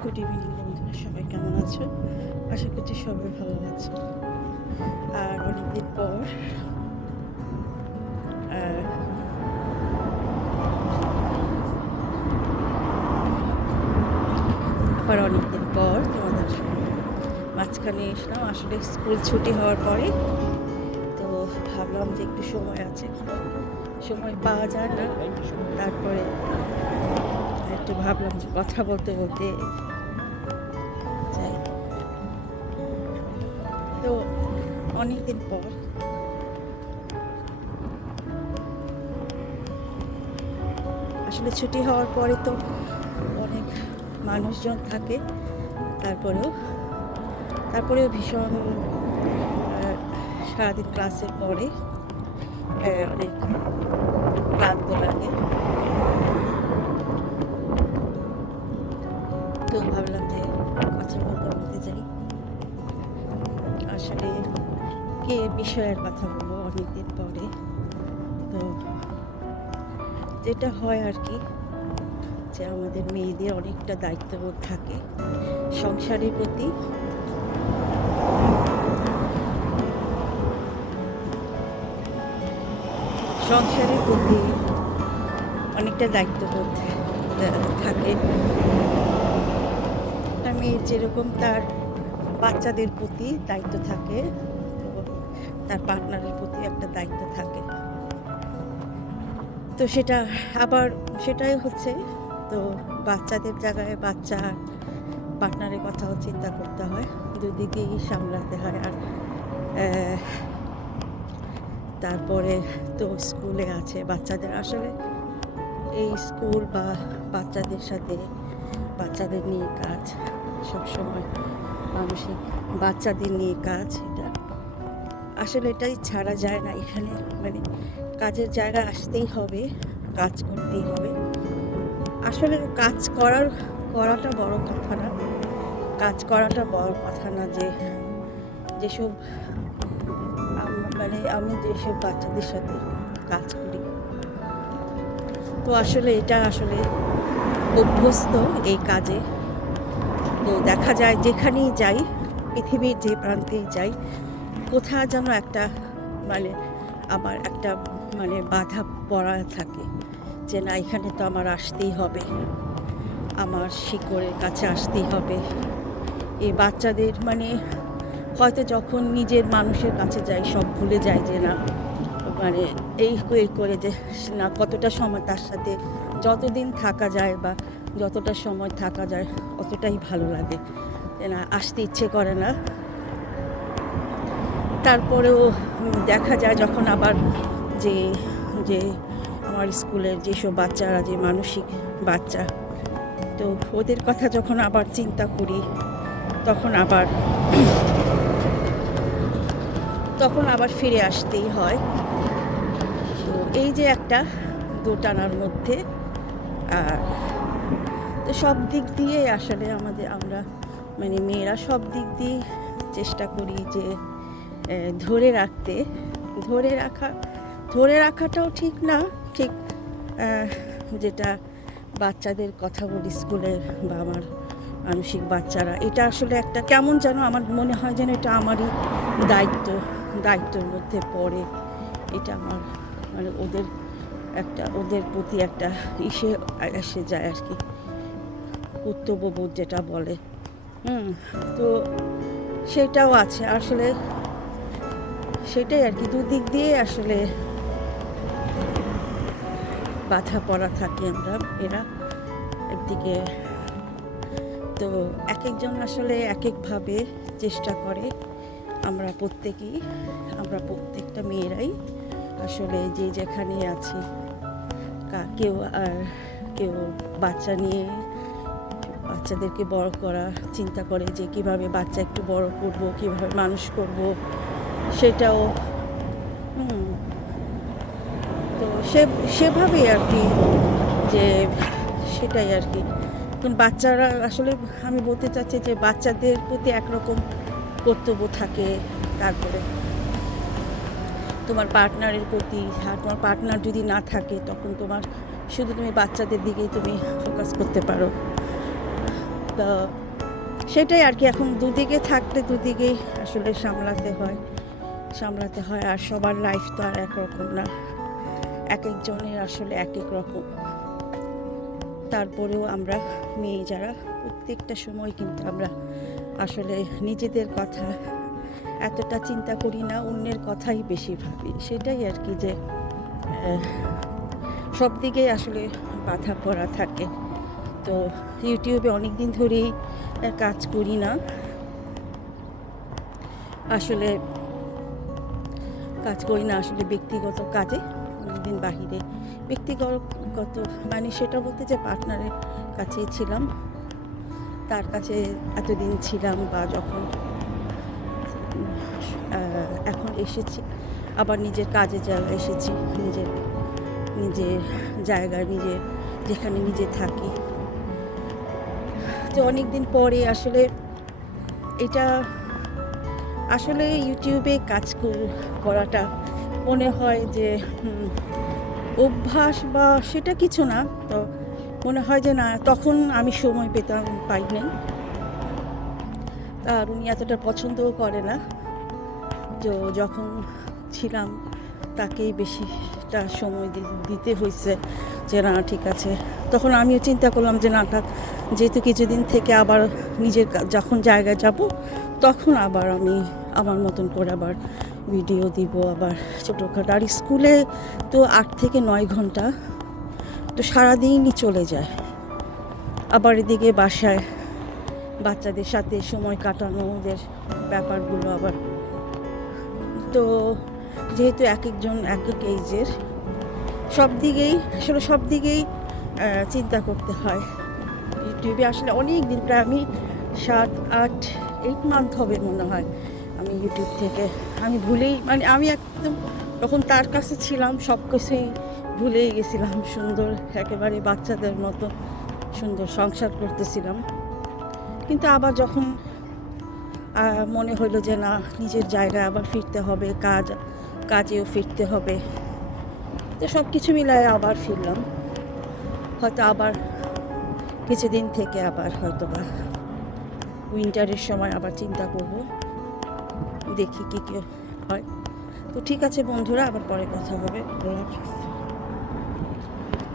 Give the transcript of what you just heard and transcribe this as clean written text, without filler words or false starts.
Good evening বন্ধুরা, সবাই কেমন আছো? আশা করছি সবাই ভালো আছো। আর অনেকদিন পর তোমাদের মাঝখানে এসলাম। আসলে স্কুল ছুটি হওয়ার পরে তো ভাবলাম যে একটু সময় আছে, সময় পাওয়া যায় না। তারপরে একটু ভাবলাম যে কথা বলতে বলতে যাই। তো অনেকদিন পর আসলে ছুটি হওয়ার পরে তো অনেক মানুষজন থাকে, তারপরেও ভীষণ সারাদিন ক্লাসের পরে অনেক ক্লান্ত লাগে। তো ভাবলাম যে কথা বলতে যাই। আসলে কে বিষয়ের কথা বলবো অনেকদিন পরে। তো যেটা হয় আর কি, যে আমাদের মেয়েদের অনেকটা দায়িত্ববোধ থাকে সংসারের প্রতি। অনেকটা দায়িত্ববোধ থাকে। একটা মেয়ের যেরকম তার বাচ্চাদের প্রতি দায়িত্ব থাকে, তার পার্টনারের প্রতি একটা দায়িত্ব থাকে। তো সেটাই হচ্ছে। তো বাচ্চাদের জায়গায় বাচ্চা পার্টনারের কথাও চিন্তা করতে হয়, দুদিকেই সামলাতে হয়। আর তারপরে তো স্কুলে আছে বাচ্চাদের। আসলে এই স্কুল বা বাচ্চাদের নিয়ে কাজ, সবসময় মানসিক বাচ্চাদের নিয়ে কাজ, এটাই ছাড়া যায় না। এখানে কাজের জায়গায় আসতেই হবে, কাজ করতেই হবে। আসলে করাটা বড় কথা না, যেসব আমি যেসব বাচ্চাদের সাথে কাজ করি, তো এটা অভ্যস্ত এই কাজে। তো দেখা যায় যেখানেই যাই, পৃথিবীর যে প্রান্তেই যাই, কোথাও যেন একটা আমার একটা বাধা পড়া থাকে, যে না, এখানে তো আমার আসতেই হবে, আমার শিকড়ের কাছে আসতেই হবে। এই বাচ্চাদের হয়তো যখন নিজের মানুষের কাছে যাই, সব ভুলে যায় যে না, এই করে যে না, কতটা সময় তার সাথে যতদিন থাকা যায় বা যতটা সময় থাকা যায় অতটাই ভালো লাগে, যে না, আসতে ইচ্ছে করে না। তারপরেও দেখা যায় যখন আবার যে যে আমার স্কুলের যেসব বাচ্চারা, যে মানসিক বাচ্চা, তো ওদের কথা যখন আবার চিন্তা করি, তখন আবার ফিরে আসতেই হয়। তো এই যে একটা দোটানার মধ্যে। আর তো সব দিক দিয়ে আসলে আমরা মেয়েরা সব দিক দিয়ে চেষ্টা করি যে ধরে রাখাটাও ঠিক না, ঠিক যেটা বাচ্চাদের কথা বলি স্কুলের বা আমার মানসিক বাচ্চারা, এটা আসলে একটা কেমন যেন আমার মনে হয় যেন এটা আমারই দায়িত্বের মধ্যে পড়ে। এটা আমার ওদের প্রতি একটা এসে যায় আর কি, কর্তব্যবোধ যেটা বলে। তো সেটাও আছে আসলে, সেটাই আর কি, দুদিক দিয়ে আসলে বাধা পড়া থাকি এরা একদিকে। তো এক একজন আসলে এক একভাবে চেষ্টা করে। আমরা প্রত্যেকটা মেয়েরাই আসলে যে যেখানে আছি, কেউ বাচ্চাদেরকে বড় করার চিন্তা করে, যে কিভাবে বাচ্চা একটু বড় করব, কিভাবে মানুষ করব, সেটাও তো সেভাবেই আর কি, যে সেটাই আর কি। এখন বাচ্চারা আসলে, আমি বলতে চাচ্ছি যে বাচ্চাদের প্রতি একরকম কর্তব্য থাকে, তারপরে তোমার পার্টনারের প্রতি। আর তোমার পার্টনার যদি না থাকে, তখন তুমি বাচ্চাদের দিকেই তুমি ফোকাস করতে পারো। তো সেটাই আর কি, এখন দুদিকে থাকলে দুদিকেই আসলে সামলাতে হয়। আর সবার লাইফ তো আর একরকম না, এক একজনের আসলে এক এক রকম। তারপরেও আমরা মেয়ে যারা প্রত্যেকটা সময় কিন্তু আমরা আসলে নিজেদের কথা এতটা চিন্তা করি না, অন্যের কথাই বেশি ভাবি। সেটাই আর কি, যে সব দিকেই আসলে বাধা পড়া থাকে। তো ইউটিউবে অনেক দিন ধরেই কাজ করি না, আসলে ব্যক্তিগত কাজে অনেকদিন বাহিরে, ব্যক্তিগত মানে সেটা বলতে যে পার্টনারের কাছেই ছিলাম, তার কাছে এতদিন ছিলাম, বা যখন এখন এসেছি আবার নিজের কাজের জায়গায় এসেছি, নিজের জায়গায় যেখানে নিজে থাকি। তো অনেক দিন পরে আসলে এটা আসলে ইউটিউবে কাজ করাটা মনে হয় যে অভ্যাস বা সেটা কিছু না, তো মনে হয় যে না, তখন আমি সময় পাই নাই। আর উনি এতটা পছন্দও করে না, তো যখন ছিলাম তাকেই বেশিটা সময় দিতে হয়েছে, যে না ঠিক আছে। তখন আমিও চিন্তা করলাম যে না, যেহেতু কিছুদিন থেকে আবার নিজের যখন জায়গায় যাব, তখন আবার আমি আমার মতন করে আবার ভিডিও দিব, আবার ছোটোখাটো। আর স্কুলে তো 8 থেকে 9 ঘন্টা, তো সারাদিনই চলে যায়। আবার এদিকে বাসায় বাচ্চাদের সাথে সময় কাটানো, ওদের ব্যাপারগুলো আবার, তো যেহেতু এক একজন এক এক এইজের, সব দিকেই চিন্তা করতে হয়। ইউটিউবে আসলে অনেক দিন, প্রায় আমি 7-8 মান্থ হবে মনে হয় আমি ইউটিউব থেকে, আমি ভুলেই, মানে আমি একদম তখন তার কাছে ছিলাম, সব কিছুই ভুলেই গেছিলাম। সুন্দর একেবারে বাচ্চাদের মতো সুন্দর সংসার করতেছিলাম। কিন্তু আবার যখন মনে হলো যে না, নিজের জায়গায় আবার ফিরতে হবে, কাজেও ফিরতে হবে, তো সব কিছু মিলায় আবার ফিরলাম। হয়তো আবার কিছুদিন থেকে আবার হয়তো বা উইন্টারের সময় আবার চিন্তা করব, দেখি কী হয়। তো ঠিক আছে বন্ধুরা, আবার পরে কথা হবে। আল্লাহ হাফেজ।